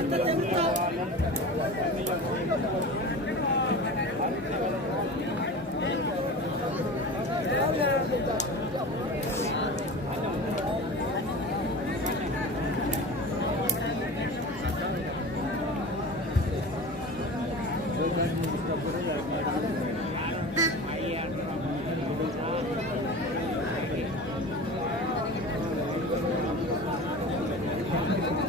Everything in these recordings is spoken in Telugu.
ఎంత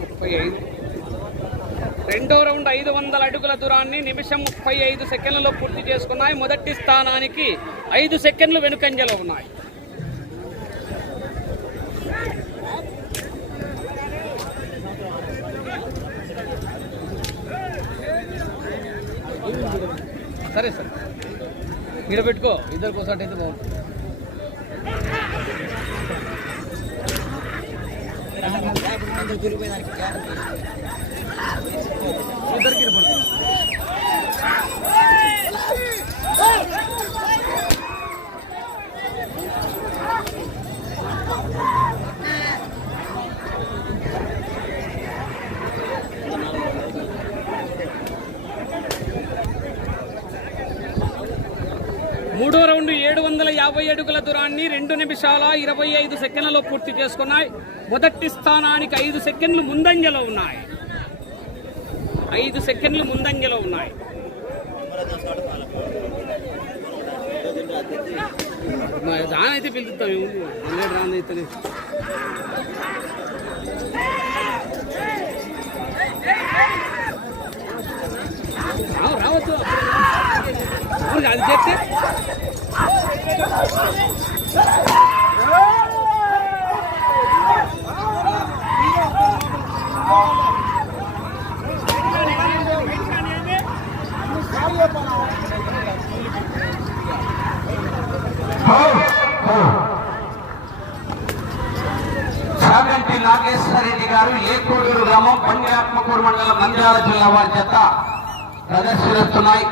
ముప్పై ఐదు. రెండో రౌండ్ ఐదు వందల అడుగుల దూరాన్ని నిమిషం ముప్పై ఐదు సెకండ్లలో పూర్తి చేసుకున్నాయి. మొదటి స్థానానికి ఐదు సెకండ్లు వెనుకంజలో ఉన్నాయి. సరే సరే. ఇక్కడ పెట్టుకో ఇద్దరు కోసం అయితే బాగుంటుంది. మూడో రౌండ్ ఏడు వందల యాభై అడుగుల దూరాన్ని రెండు నిమిషాల ఇరవై ఐదు సెకండ్లలో పూర్తి చేసుకున్నాయి. మొదటి స్థానానికి ఐదు సెకండ్లు ముందంజలో ఉన్నాయి. ఐదు సెకండ్లు ముందంజలో ఉన్నాయి. దానైతే పిలుస్తాం హండ్రెడ్ రానైతే రావచ్చు అది చెప్తే చాగంటి నాగేశ్వరరెడ్డి గారు ఏకోడూరు గ్రామం బంగాత్మకూరు మండలం నంద్యాల జిల్లా వారి చేత ప్రదర్శిస్తున్నాయి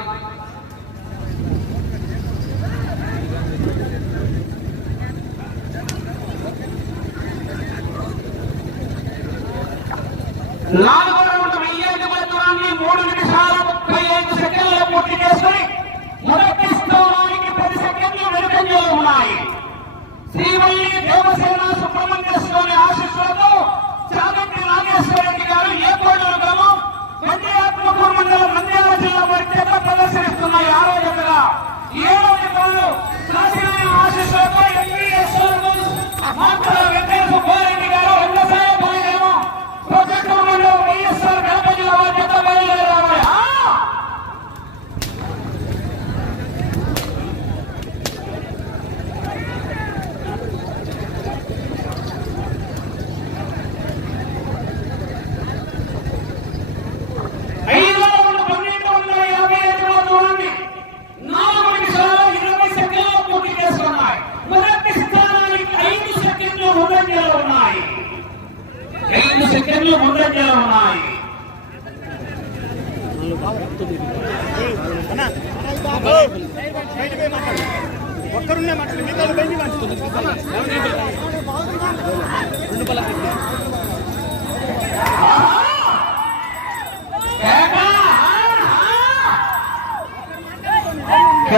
నాలుగో రౌండ్ వెయ్యి దూరాన్ని మూడు నిమిషాల ముప్పై ఐదు సెకండ్లలో పూర్తి చేసుకుని మొదటి స్థానానికి పది సెకండ్లు ఉన్నాయి. శ్రీవల్లి దేవసేన సుబ్రహ్మణ్య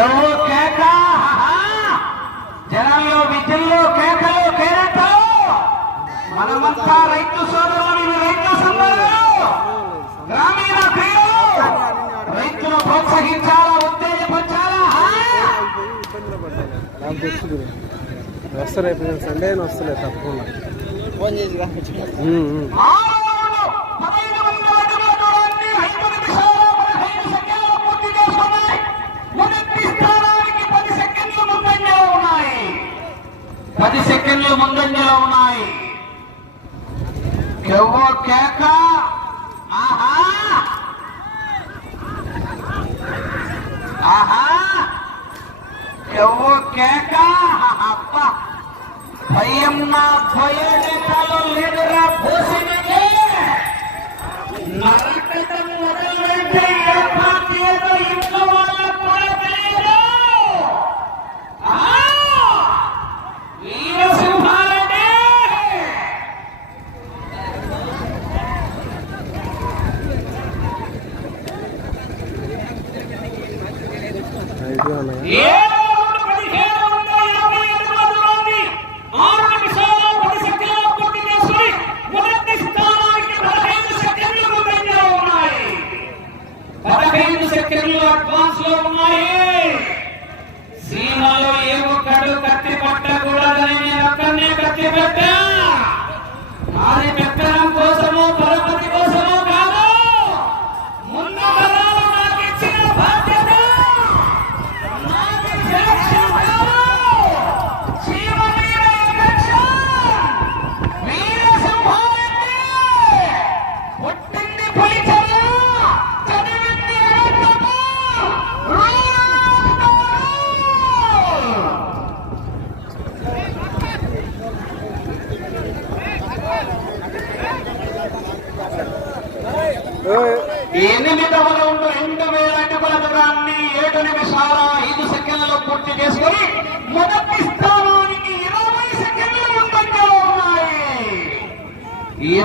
ఎవరో కేక. జనంలో విద్యల్లో కేకలో కేరటో మనమంతా రైతు సోదరులు రైతు సంఘాలు. గ్రామీణ క్రీడలు. రైతులు ప్రోత్సహించాలా ఉత్తేజపరచాలా? వస్తారు సండే వస్తలే తప్పకుండా. ఫోన్ చేసి సెకండ్లు ముందంజలో ఉన్నాయి. కెవ్వో కేక? ఆహా! ఆహా! కెవ్వో కేక? అప్ప భయం నా భయ నేతలు లీడరా భూసి నర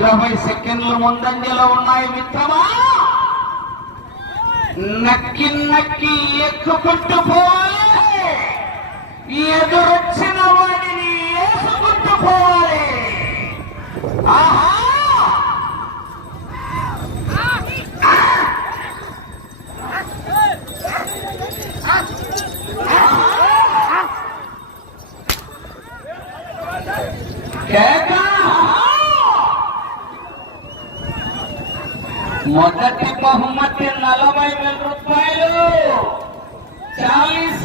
ఇరవై సెకండ్లు ముందంజలో ఉన్నాయి మిత్రమా? నక్కి నక్కి ఎక్కుకుంటూ పోవాలి. ఎదురొచ్చిన వాడిని వేసుకుంటూ పోవాలి. ఆహా! మొదటి బహుమతి నలభై వేల రూపాయలు. చాలీస్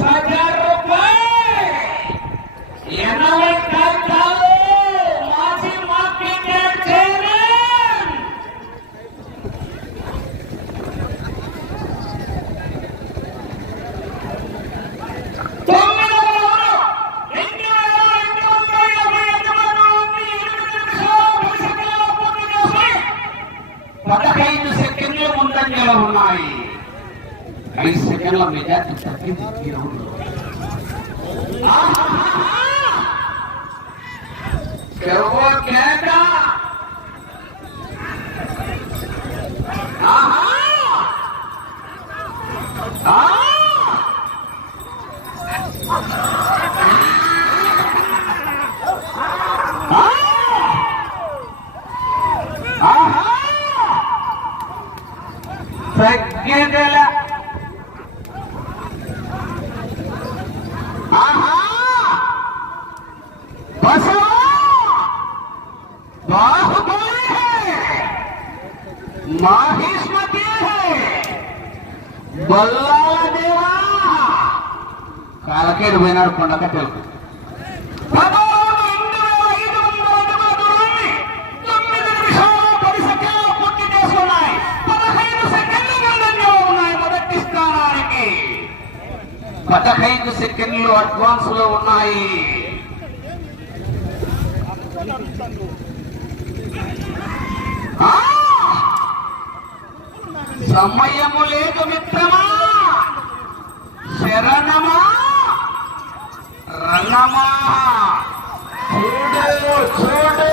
నలభై ఐదు సెకండ్ల మెజార్టీ తగ్గింది ఈ రౌండ్ ఆహా! తగ్గదల. ఆహా! బసవ! బాహుబలి మాహిష్మతి బల్లాల దేవా! కాలకేడు పోయినాడు కొండక తెలుసు పదహైదు సెకండ్లు అడ్వాన్స్లో ఉన్నాయి సమయము లేదు మిత్రమా! శరణమా! రణమా! చూడు చూడు!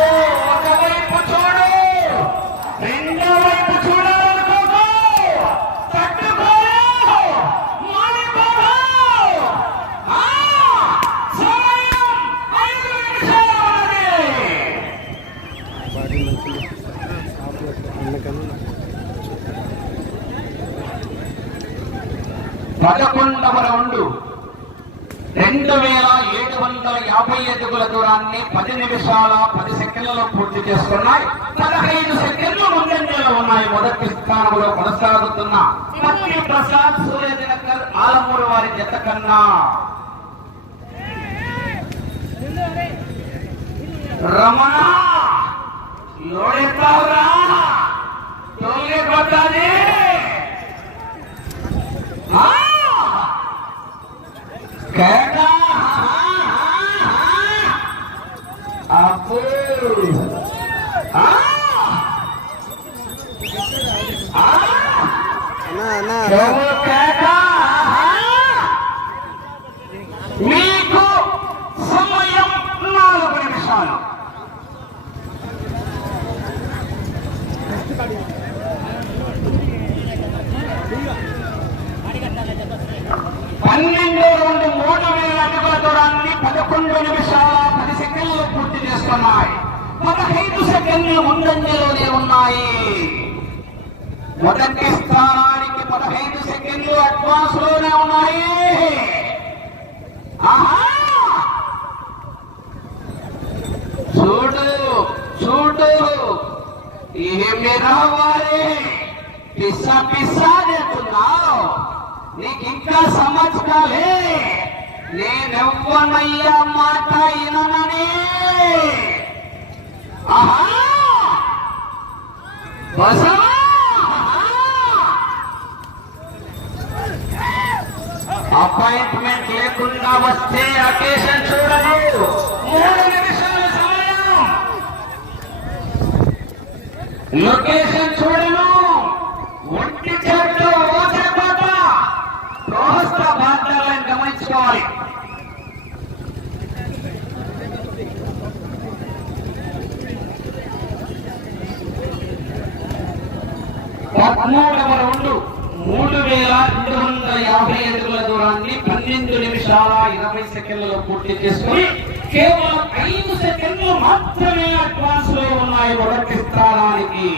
యాభై అడుగుల దూరాన్ని పది నిమిషాల పది సెకండ్లలో పూర్తి చేసుకున్నాయి పదహైదు సెకండ్లు ముందంజలో ఉన్నాయి. మొదటి స్థానంలో కొనసాగుతున్న పత్రి ప్రసాద్ సూర్య దినకర్ ఆలమూరు వారి జత కన్నా. రమణ లోడెత్తావురా తొలగే కొట్టాలి ఆ! కేక! అబ్బో! ఆ! ఆ! అన్నా అన్నా ఎవరు కేక? మీకు సమయం నాలుగు నిమిషాలు. పన్నెండు రెండు మూడు వేల అడుగుల దూరాన్ని పదకొండు నిమిషాల పది సెకండ్లు పూర్తి చేస్తున్నాయి. పదహైదు సెకండ్లు ముందంజలోనే ఉన్నాయి. మొదటి సెకండ్లు అడ్వాన్స్లోనే ఉన్నాయి చూడు చూడు. ఏమి రావాలి? పిస్స పిస్స చేస్తున్నావు నీకు ఇంకా సమజ్కాలే నేనెవ్వనయ్యా మాట విననని ఆహా! బసవా అపాయింట్మెంట్ లేకుండా వస్తే అకేషన్ చూడదు. మూడు నిమిషాల సమయం. లొకేషన్ చూడను. ఒంటి చెట్టు ఓసేపాట ప్రోహస్త బాధ్యాలను గమనించుకోవాలి. పదమూడవ రౌండ్. మూడు వేల రెండు వందల యాభై అడుగుల దూరాన్ని పన్నెండు నిమిషాల ఇరవై సెకండ్లలో పూర్తి చేసుకుని కేవలం ఐదు సెకండ్లు మాత్రమే అడ్వాన్స్లో ఉన్నాయి మొదటి స్థానానికి.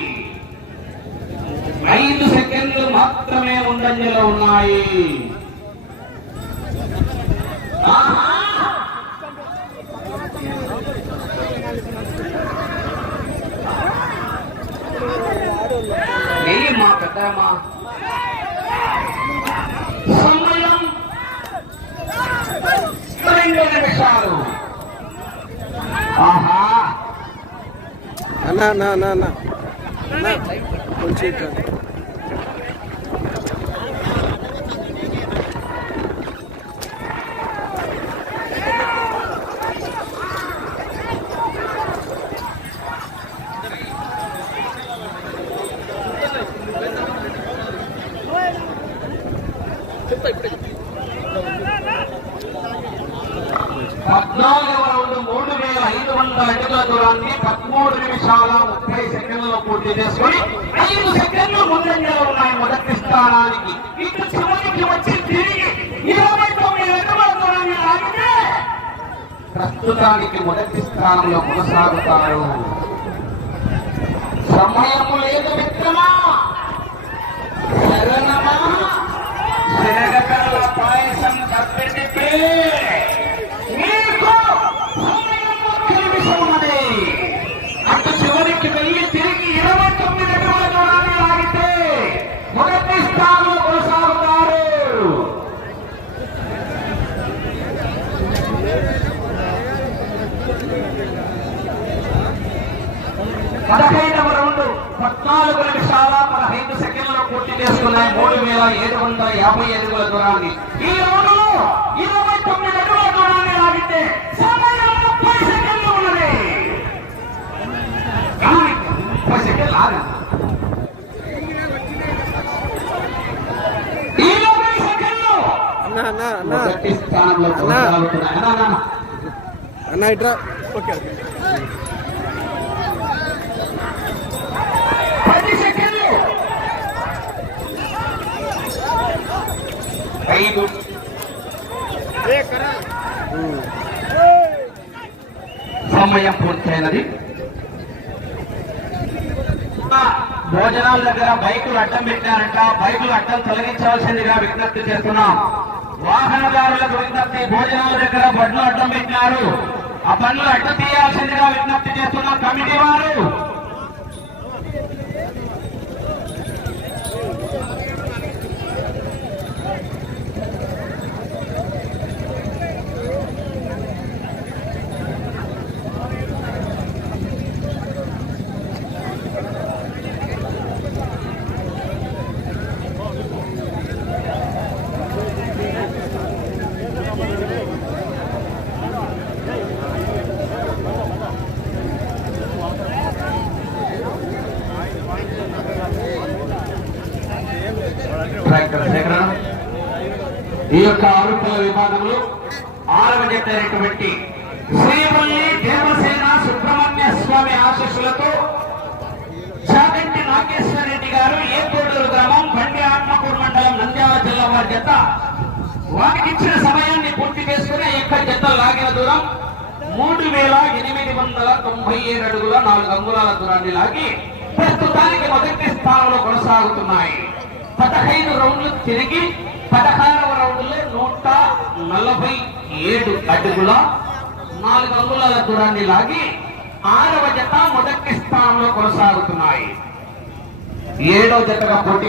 ఐదు సెకండ్లు మాత్రమే ఉండంజలో ఉన్నాయి. మా పెద్దమ్మా సమయం నిమిషాలు ఆహా. అన్నా అన్నా కొంచెం ఇక్కడ. పద్నాలుగవ రౌండ్ మూడు వేల ఐదు వందల అడుగుల దూరాన్ని పదమూడు నిమిషాల ముప్పై సెకండ్లలో పూర్తి చేసుకొని ఐదు సెకండ్లు ముందంజలో ఉన్నాయి మొదటి స్థానానికి ఇటు చివరికి వచ్చి తిరిగి ఇరవై తొమ్మిది అడుగుల దూరాన్ని లాగితే ప్రస్తుతానికి మొదటి స్థానంలో కొనసాగుతారు. సమయం లేదు మిత్రమా? శరణమా? శరగకల్ల పాయసం తప్పెట్టితే ద్వారా పదహైదు సెకండ్లు పూర్తి చేసుకున్న మూడు వేల ఏడు వందల యాభై అడుగుల దూరాన్ని. ఈ రోజులో ఇరవై తొమ్మిది అడుగుల దూరాన్ని లాగితే సమయం ముప్పై సెకండ్లు ఉన్నది. ముప్పై సెకండ్లు ఆగా అన్న ఇట్రా ఓకే ఓకే. ఐదు సమయం పూర్తయినది భోజనాల దగ్గర బైకులు అడ్డం పెట్టారంట బైకులు అడ్డం తొలగించవలసిందిగా విజ్ఞప్తి చేస్తున్నాం. వాహనదారులకు విజ్ఞప్తి భోజనాల దగ్గర బండ్లు అడ్డం పెట్టినారు. ఆ బండ్లు అడ్డం తీయాల్సిందిగా విజ్ఞప్తి చేస్తున్నాం కమిటీ వారు. ఆరవ శ్రీమల్లి దేవసేన సుబ్రహ్మణ్య స్వామి ఆశీస్సులతో చాగంటి నాగేశ్వర రెడ్డి గారు ఏకోడూరు గ్రామం బండి ఆత్మకూరు మండలం నంద్యాల జిల్లా వారి జత. వారికి ఇచ్చిన సమయాన్ని పూర్తి చేసుకుని ఈ జత లాగిన దూరం మూడు వేల ఎనిమిది వందల తొంభై ఏడు అడుగుల నాలుగు అంగుళాల దూరాన్ని లాగి ప్రస్తుతానికి మొదటి స్థానంలో కొనసాగుతున్నాయి. పదహైదు రౌండ్లు తిరిగి పదహారవ రౌండ్లో నూట నలభై ఏడు అడుగుల నాలుగు అంగుళాల దూరాన్ని లాగి ఆరవ జత మొదటి స్థానంలో కొనసాగుతున్నాయి. ఏడో జతగా పోటీ